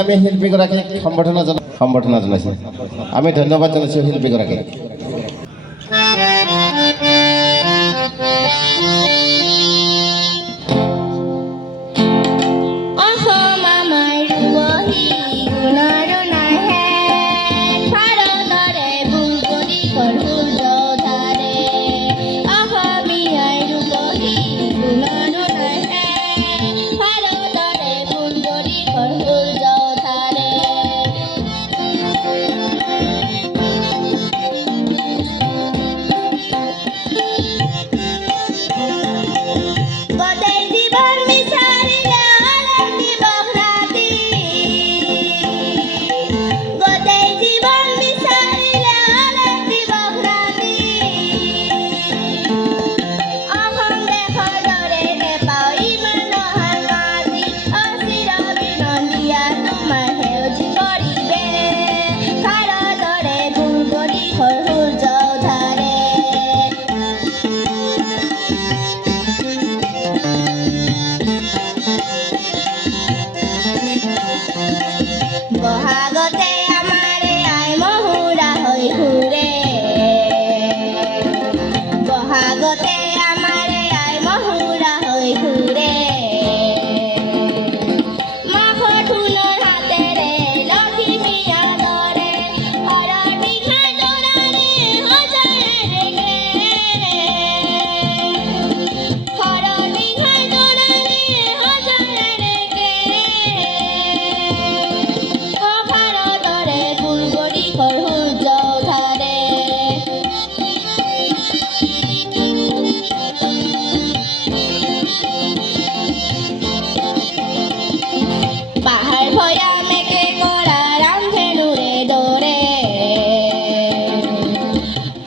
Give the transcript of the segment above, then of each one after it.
আমি শিল্পীগৰাকীক সম্বৰ্ধনা জনাইছোঁ। আমি ধন্যবাদ জনাইছোঁ শিল্পীগৰাকীক। বহাগতে আমাৰে আই মহুৰা হৈ ঘূৰে, বহাগতে আমাৰে আই মহুৰা হৈ ঘূৰে। মাখৰ ধুনৰ হাতেৰে লখিমী আদৰে, হৰৰ বিঘা জোৰাৰে সজায় ৰেগে, হৰৰ বিঘা জোৰাৰে সজায় ৰেগে। পাহাৰ ভৈয়ামেকে কৰা ৰামধেনুৰে দৰে,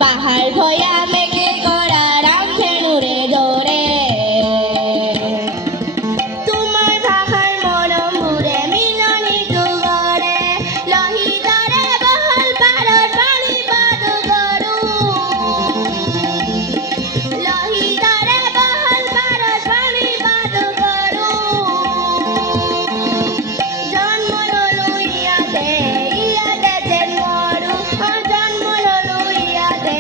পাহাৰ ভৈয়ামেকে কৰা ৰামধেনুৰে দৰে। তোমাৰ ভাষাৰ মৰমবোৰে মিলনিটো গঢ়ে, লহিতৰে বহল পাৰত পানী পাদু গৰু, লহিতৰে বহল পাৰত পানী পাদু গৰু। জন্ম ললো ইয়াতে, ইয়াতে যেন মৰো, জন্ম ললো ইয়াতে,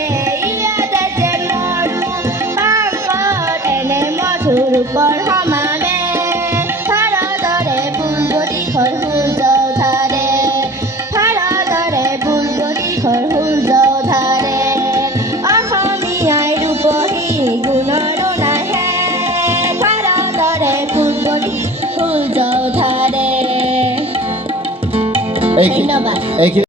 ইয়াতে যেন মৰো। পাৰ্কত এনে মধুৰ ৰূপৰ সমানে, ভাৰতৰে পূৰ্বদিশৰ সূৰ্য উঠাৰে, ভাৰতৰে পূৰ্বদিশৰ সূৰ্য উঠাৰে। অসমীয়াই ৰূপহী গুণৰো নাহে, ভাৰতৰে পূৰ্বদিশৰ সূৰ্য উঠাৰে। ধন্যবাদ।